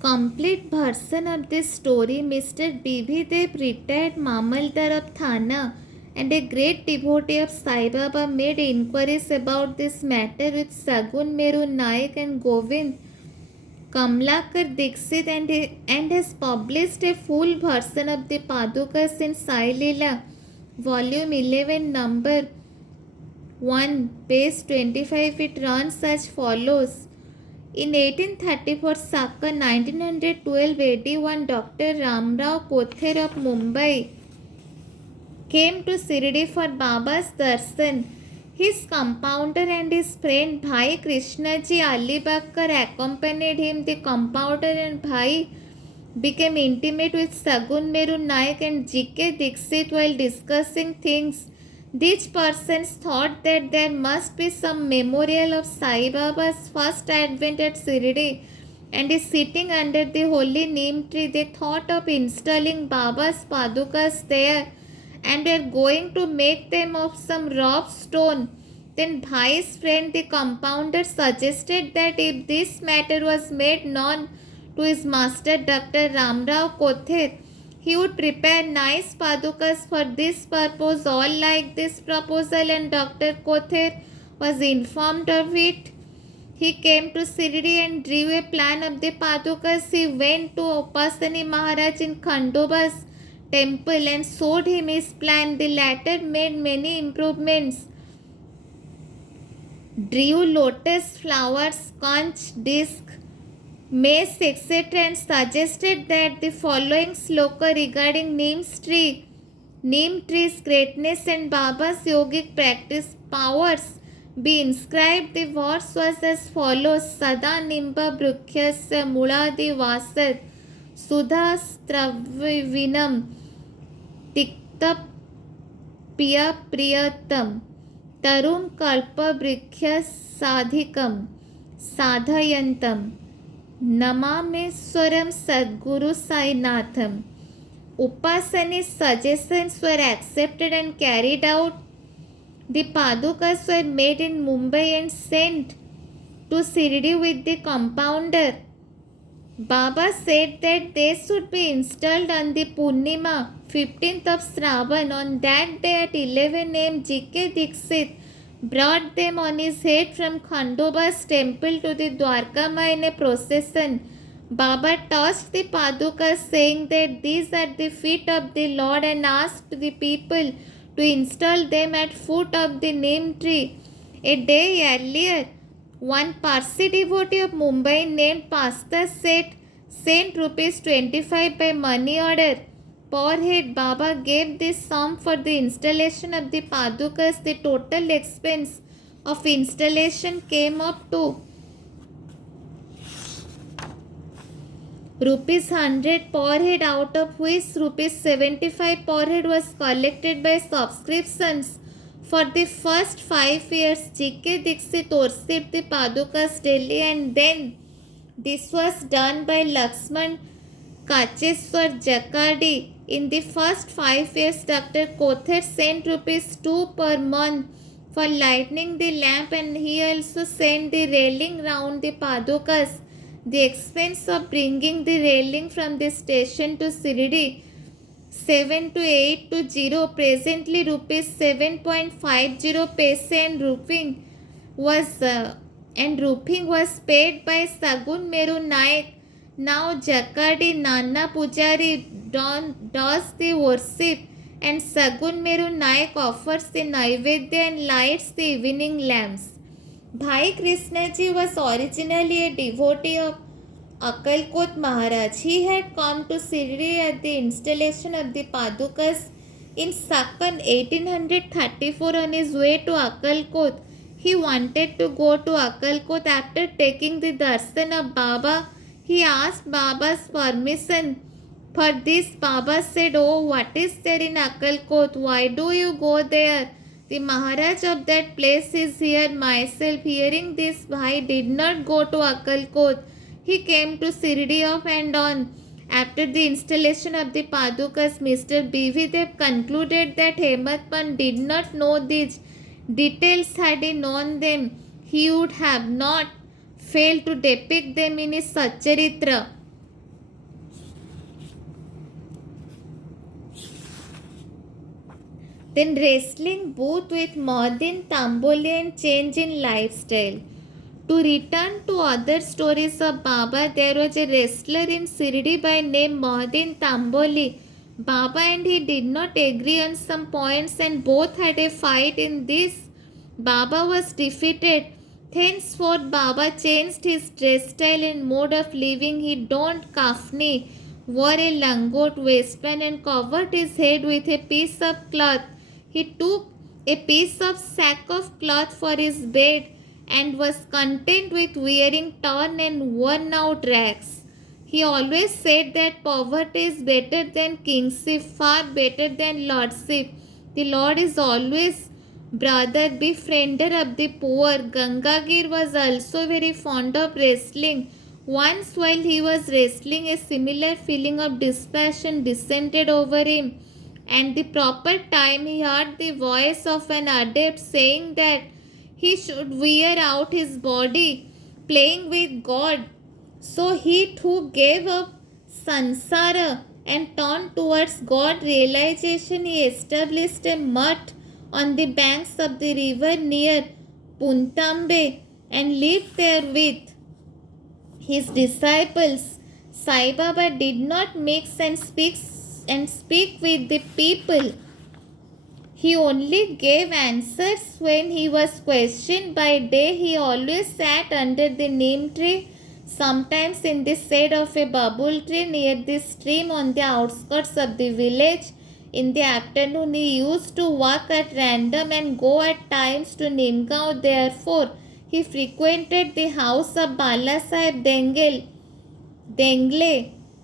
Complete version of this story. Mr. B.V. Dev, retired Mamaldar of Thana and a great devotee of Sai Baba, made inquiries about this matter with Sagun Meru Naik and Govind Kamlakar Dixit, and has published a full version of the Padukas in Sai Leela, volume 11, number 1, page 25. It runs as follows. In 1834, Saka 1912 AD, Dr. Ramrao Kother of Mumbai came to Shirdi for Baba's darshan. His compounder and his friend Bhai Krishnaji Alibakkar accompanied him. The compounder and Bhai became intimate with Sagun Meru Naik and G.K. Dixit while discussing things. These persons thought that there must be some memorial of Sai Baba's first advent at Shirdi and is sitting under the holy neem tree. They thought of installing Baba's Padukas there and were going to make them of some rough stone. Then Bhai's friend the compounder suggested that if this matter was made known to his master Dr. Ramrao Kother, he would prepare nice padukas for this purpose. All liked this proposal and Dr. Kother was informed of it. He came to Shirdi and drew a plan of the padukas. He went to Upasani Maharaj in Khandoba's temple and showed him his plan. The latter made many improvements, drew lotus flowers, conch, disc, mace, etc., and suggested that the following sloka regarding neem tree's greatness and Baba's yogic practice powers be inscribed. The verse was as follows: Sada nimba brukhyasya muladi vasat sudha stravinam tikta piya priyatam tarum kalpa brikhyas sadhikam sadhayantam Namameswaram Sadguru Sainatham. Upasani's suggestions were accepted and carried out. The Padukas were made in Mumbai and sent to Shirdi with the compounder. Baba said that they should be installed on the Purnima, 15th of Shravan. On that day at 11 am, G.K. Dixit brought them on his head from Khandoba's temple to the Dwarkama in a procession. Baba touched the Padukas, saying that these are the feet of the Lord, and asked the people to install them at foot of the neem tree. A day earlier, one Parsi devotee of Mumbai named Pastor sent rupees 25 by money order per head. Baba gave this sum for the installation of the Padukas. The total expense of installation came up to rupees 100 per head, out of which rupees 75 per head was collected by subscriptions. For the first 5 years, G.K. Dixit worshipped the Padukas daily, and then this was done by Lakshman Kacheswar Jakardi. In the first 5 years, Dr. Kother sent rupees 2 per month for lighting the lamp, and he also sent the railing round the Padukas. The expense of bringing the railing from the station to Shirdi 7 to 8 to 0, presently rupees 7.50 paise, and roofing was paid by Sagun Meru Naik. Now Jakardi Nana Pujari does the worship, and Sagun Meru Naik offers the Naivedya and lights the evening lamps. Bhai Krishnaji was originally a devotee of Akalkot Maharaj. He had come to Shirdi at the installation of the Padukas in Sakan 1834. On his way to Akalkot, he wanted to go to Akalkot. After taking the darshan of Baba, he asked Baba's permission for this. Baba said, "Oh, what is there in Akalkot? Why do you go there? The Maharaj of that place is here myself." Hearing this, Bhai did not go to Akalkot. He came to Shirdi off and on. After the installation of the Padukas, Mr. B.V. Dev concluded that Hemadpant did not know these details. Had he known them, he would have not failed to depict them in his Satcharitra. Then wrestling both with Modin Tamboli and change in lifestyle. To return to other stories of Baba, there was a wrestler in Sirdi by name Modin Tamboli. Baba and he did not agree on some points and both had a fight in this. Baba was defeated. Thenceforth, Baba changed his dress style and mode of living. He donned kafni, wore a langot waistband, and covered his head with a piece of cloth. He took a piece of sack of cloth for his bed and was content with wearing torn and worn out rags. He always said that poverty is better than kingship, far better than lordship. The Lord is always brother, befriender of the poor. Gangagir was also very fond of wrestling. Once while he was wrestling, a similar feeling of dispassion descended over him. And the proper time he heard the voice of an adept saying that he should wear out his body playing with God. So he too gave up sansara and turned towards God realization. He established a mutt on the banks of the river near Puntambe and lived there with his disciples. Sai Baba did not mix and speak with the people. He only gave answers when he was questioned. By day he always sat under the neem tree, sometimes in the shade of a babul tree near the stream on the outskirts of the village. In the afternoon he used to walk at random and go at times to Nimgaon. Therefore, he frequented the house of Bala Sahib Dengle.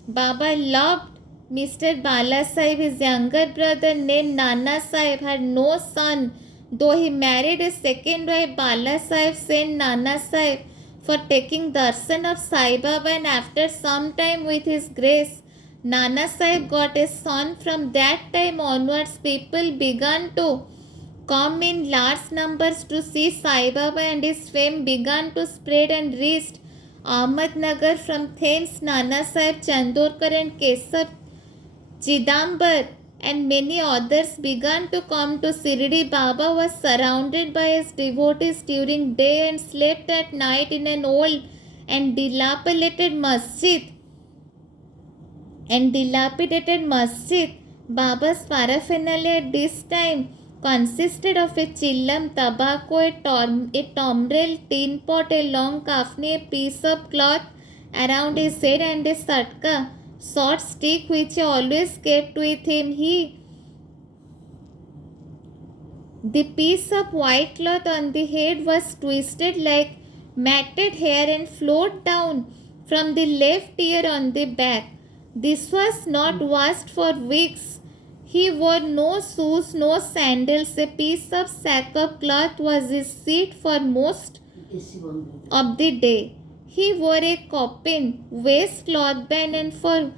Baba loved Mr. Bala Sahib. His younger brother named Nana Sahib had no son, though he married a second wife. Bala Sahib sent Nana Sahib for taking darshan of Sai Baba, and after some time with his grace, Nana Sahib got a son. From that time onwards, people began to come in large numbers to see Sai Baba, and his fame began to spread and reached Ahmednagar. From Thames, Nana Sahib Chandorkar and Kesav Chidambar and many others began to come to Sirdi. Baba was surrounded by his devotees during day and slept at night in an old and dilapidated masjid. Baba's paraphernalia at this time consisted of a chillam, tobacco, a tomrel, tin pot, a long kafni, a piece of cloth around his head, and a satka, short stick which he always kept with him. The piece of white cloth on the head was twisted like matted hair and flowed down from the left ear on the back. This was not washed for weeks. He wore no shoes, no sandals. A piece of sack of cloth was his seat for most of the day. He wore a coffin, waist cloth band, and for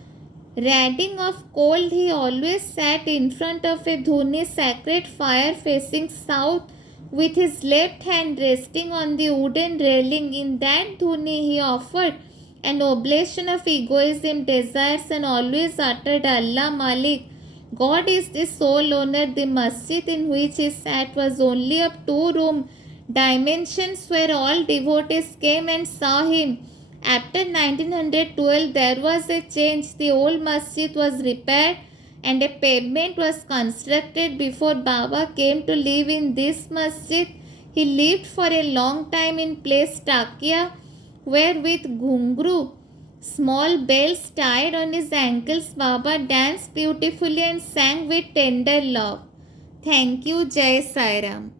radding of cold he always sat in front of a dhuni sacred fire facing south with his left hand resting on the wooden railing. In that dhuni he offered an oblation of egoism, desires, and always uttered Allah Malik. God is the sole owner. The masjid in which he sat was only of 2-room dimensions where all devotees came and saw him. After 1912 there was a change. The old masjid was repaired and a pavement was constructed. Before Baba came to live in this masjid, he lived for a long time in place Takia, where with ghungru, small bells tied on his ankles, Baba danced beautifully and sang with tender love. Thank you. Jai Sai Ram.